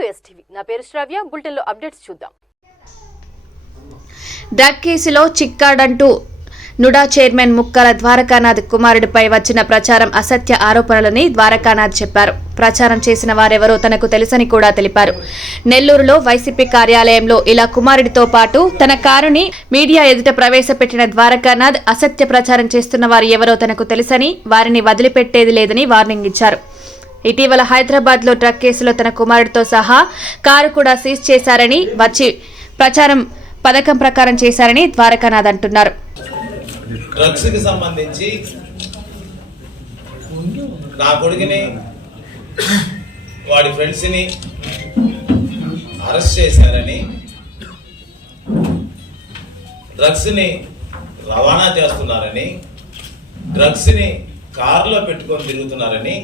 To STV నా పేరు శ్రావ్య బులెటిన్లో అప్డేట్స్ చూద్దాం. డ్రగ్ కేసులో చిక్కాడంటూ నుడా చైర్మన్ ముక్కల ద్వారకానాథ్ కుమారుడిపై వచ్చిన ప్రచారం అసత్య ఆరోపణలని ద్వారకానాథ్ చెప్పారు. ప్రచారం చేసిన వారెవరో తనకు తెలుసని కూడా తెలిపారు. నెల్లూరులో వైసీపీ కార్యాలయంలో ఇలా కుమారుడితో పాటు తన కారుని మీడియా ఎదుట ప్రవేశపెట్టిన ద్వారకానాథ్ అసత్య ప్రచారం చేస్తున్న వారు ఎవరో తనకు తెలుసని వారిని వదిలిపెట్టేది లేదని వార్నింగ్ ఇచ్చారు. ఇటీవల హైదరాబాద్లో డ్రగ్ కేసులో తన కుమారుడితో సహా కారు కూడా సీజ్ చేశారని వచ్చి ప్రచారం పథకం ప్రకారం చేశారని ద్వారకానాథ్ అంటున్నారు. డ్రగ్స్కి సంబంధించి నా కొడుకుని వాడి ఫ్రెండ్స్ని అరెస్ట్ చేశారని డ్రగ్స్ని రవాణా చేస్తున్నారని డ్రగ్స్ని కారులో పెట్టుకొని తిరుగుతున్నారని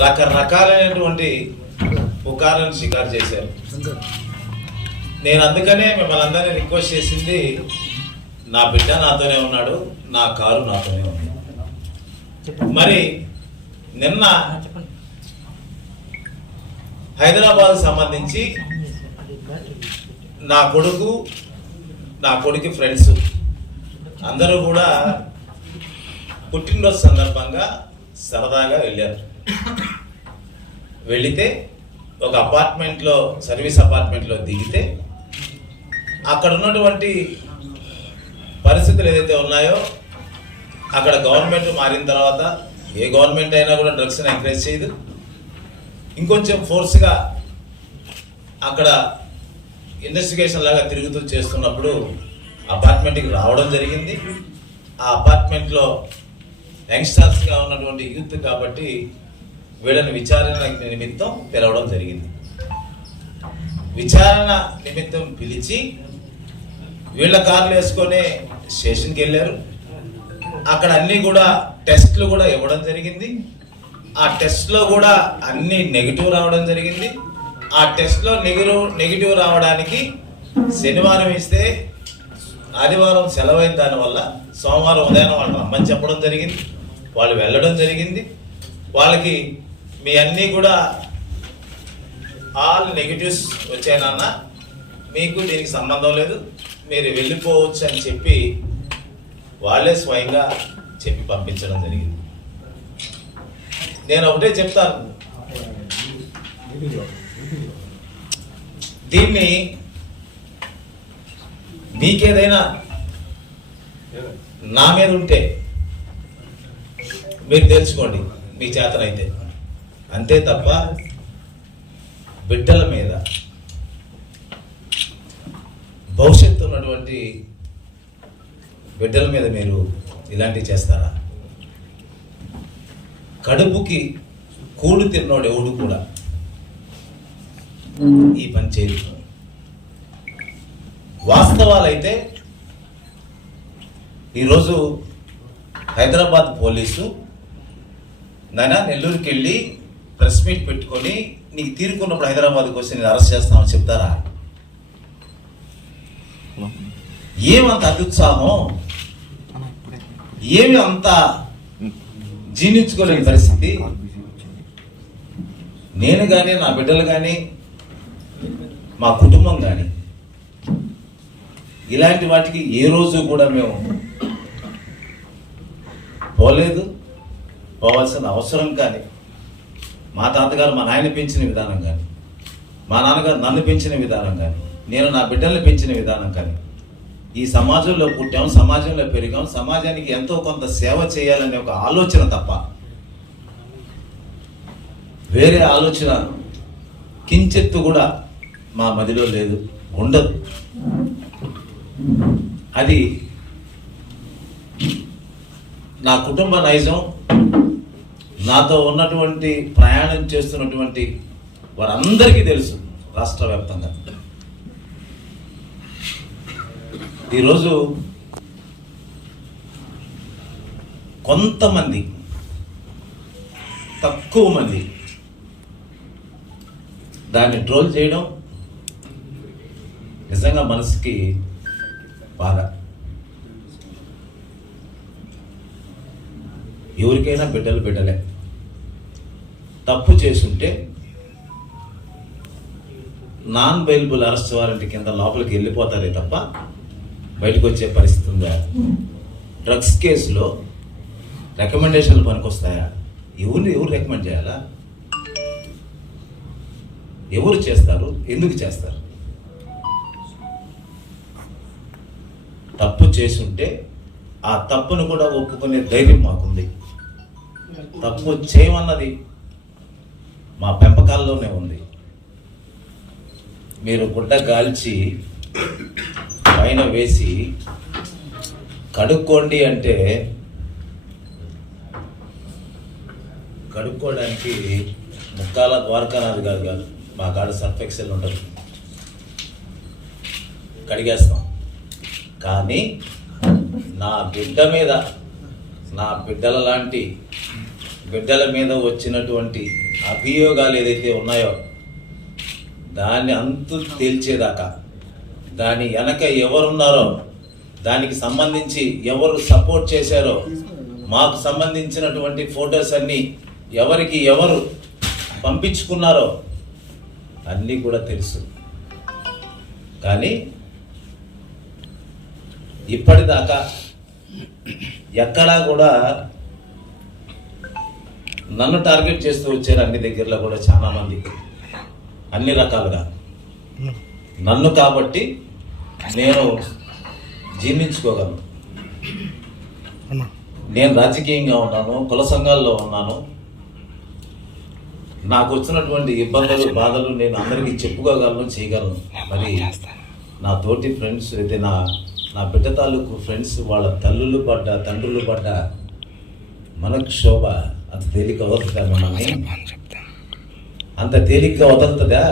రకరకాలైనటువంటి పుకార్లను షికారు చేశారు. నేను అందుకనే మిమ్మల్ని అందరినీ రిక్వెస్ట్ చేసింది నా బిడ్డ నాతోనే ఉన్నాడు నా కారు నాతోనే ఉంది. మరి నిన్న హైదరాబాద్ సంబంధించి నా కొడుకు నా కొడుకు ఫ్రెండ్స్ అందరూ కూడా పుట్టినరోజు సందర్భంగా సరదాగా వెళ్ళారు. వెళితే ఒక అపార్ట్మెంట్లో సర్వీస్ అపార్ట్మెంట్లో దిగితే అక్కడ ఉన్నటువంటి పరిస్థితులు ఏదైతే ఉన్నాయో అక్కడ గవర్నమెంట్ మారిన తర్వాత ఏ గవర్నమెంట్ అయినా కూడా డ్రగ్స్ని ఎంకరేజ్ చేయదు. ఇంకొంచెం ఫోర్స్గా అక్కడ ఇన్వెస్టిగేషన్ లాగా తిరుగుతూ చేస్తున్నప్పుడు అపార్ట్మెంట్కి రావడం జరిగింది. ఆ అపార్ట్మెంట్లో యంగ్స్టర్స్గా ఉన్నటువంటి యూత్ కాబట్టి వీళ్ళని విచారణ నిమిత్తం పిలవడం జరిగింది. విచారణ నిమిత్తం పిలిచి వీళ్ళ కార్లు వేసుకొని స్టేషన్కి వెళ్ళారు. అక్కడ అన్నీ కూడా టెస్ట్లు కూడా ఇవ్వడం జరిగింది. ఆ టెస్ట్లో కూడా అన్ని నెగిటివ్ రావడం జరిగింది. ఆ టెస్ట్లో నెగిటివ్ నెగిటివ్ రావడానికి శనివారం ఇస్తే ఆదివారం సెలవైన దానివల్ల సోమవారం ఉదయం వాళ్ళు రమ్మని చెప్పడం జరిగింది. వాళ్ళు వెళ్ళడం జరిగింది. వాళ్ళకి మీ అన్నీ కూడా ఆల్ నెగిటివ్స్ వచ్చాయి మీకు దీనికి సంబంధం లేదు. మీరు వెళ్ళిపోవచ్చు అని చెప్పి వాళ్ళే స్వయంగా చెప్పి పంపించడం జరిగింది. నేను ఒకటే చెప్తాను. దీన్ని మీకేదైనా నా మీద ఉంటే మీరు తెలుసుకోండి మీ చేతనైతే. అంతే తప్ప బిడ్డల మీద భవిష్యత్తు ఉన్నటువంటి బిడ్డల మీద మీరు ఇలాంటివి చేస్తారా? కడుపుకి కూడు తిన్నోడు ఎవడు కూడా ఈ పని చేయదు వాస్తవాలైతే ఈరోజు హైదరాబాద్ పోలీసు నాయన నెల్లూరుకి వెళ్ళి ప్రెస్ మీట్ పెట్టుకొని నీకు తీరుకున్నప్పుడు హైదరాబాద్కి వచ్చి నేను అరెస్ట్ చేస్తామని చెప్తారా? ఏమంత అత్యుత్సాహం? ఏమి అంత జీర్ణించుకోలేని పరిస్థితి? నేను కానీ నా బిడ్డలు కానీ మా కుటుంబం కానీ ఇలాంటి వాటికి ఏ రోజు కూడా మేము పోలేదు. పోవాల్సిన అవసరం కానీ మా తాతగారు మా నాయన పెంచిన విధానం కానీ మా నాన్నగారు నన్ను పెంచిన విధానం కానీ నేను నా బిడ్డల్ని పెంచిన విధానం కానీ ఈ సమాజంలో పుట్టాం సమాజంలో పెరిగాం సమాజానికి ఎంతో కొంత సేవ చేయాలనే ఒక ఆలోచన తప్ప వేరే ఆలోచన కించెత్తు కూడా మా మదిలో లేదు ఉండదు. అది నా కుటుంబ నైజం నాతో ఉన్నటువంటి ప్రయాణం చేస్తున్నటువంటి వారందరికీ తెలుసు రాష్ట్ర వ్యాప్తంగా. ఈరోజు కొంతమంది తక్కువ మంది దాన్ని ట్రోల్ చేయడం నిజంగా మనసుకి బాధ. ఎవరికైనా బిడ్డలు బిడ్డలే. తప్పు చేసుంటే నాన్ బెయిలబుల్ అరెస్ట్ వారెంట్ కింద లోపలికి వెళ్ళిపోతారే తప్ప బయటకు వచ్చే పరిస్థితి ఉందా? డ్రగ్స్ కేసులో రికమెండేషన్లు పనికొస్తాయా? ఎవరు ఎవరు రికమెండ్ చేయాలా? ఎవరు చేస్తారు? ఎందుకు చేస్తారు? తప్పు చేసుంటే ఆ తప్పును కూడా ఒప్పుకునే ధైర్యం మాకుంది. తప్పు చేయమన్నది మా పెంపకాల్లోనే ఉంది. మీరు గుడ్డ గాల్చి పైన వేసి కడుక్కోండి అంటే కడుక్కోవడానికి ముక్కాల ద్వారకానాది కాదు కాదు మా కాడ సర్ఫ్ ఎక్సెల్ ఉంటుంది. కడిగేస్తాం. కానీ నా బిడ్డ మీద నా బిడ్డల లాంటి బిడ్డల మీద వచ్చినటువంటి అభియోగాలు ఏదైతే ఉన్నాయో దాన్ని అంతు తేల్చేదాకా దాని వెనక ఎవరున్నారో దానికి సంబంధించి ఎవరు సపోర్ట్ చేశారో మాకు సంబంధించినటువంటి ఫొటోస్ అన్నీ ఎవరికి ఎవరు పంపించుకున్నారో అన్నీ కూడా తెలుసు. కానీ ఇప్పటిదాకా ఎక్కడా కూడా నన్ను టార్గెట్ చేస్తూ వచ్చారు అన్ని దగ్గరలో కూడా చాలా మంది. అన్ని రకాలుగా. నన్ను కాబట్టి నేను జీర్ణించుకోగలను. నేను రాజకీయంగా ఉన్నాను కుల సంఘాల్లో ఉన్నాను. నాకు వచ్చినటువంటి ఇబ్బందులు బాధలు నేను అందరికీ చెప్పుకోగలను చేయగలను. మరి నా తోటి ఫ్రెండ్స్ అయితే నా నా బిడ్డ తాలూకు ఫ్రెండ్స్ వాళ్ళ తల్లులు పడ్డ తండ్రులు పడ్డ మనకు శోభ అంత తేలిక వదులుతుందా మిమ్మల్ని అంత తేలిగ్గా వదులుతుందా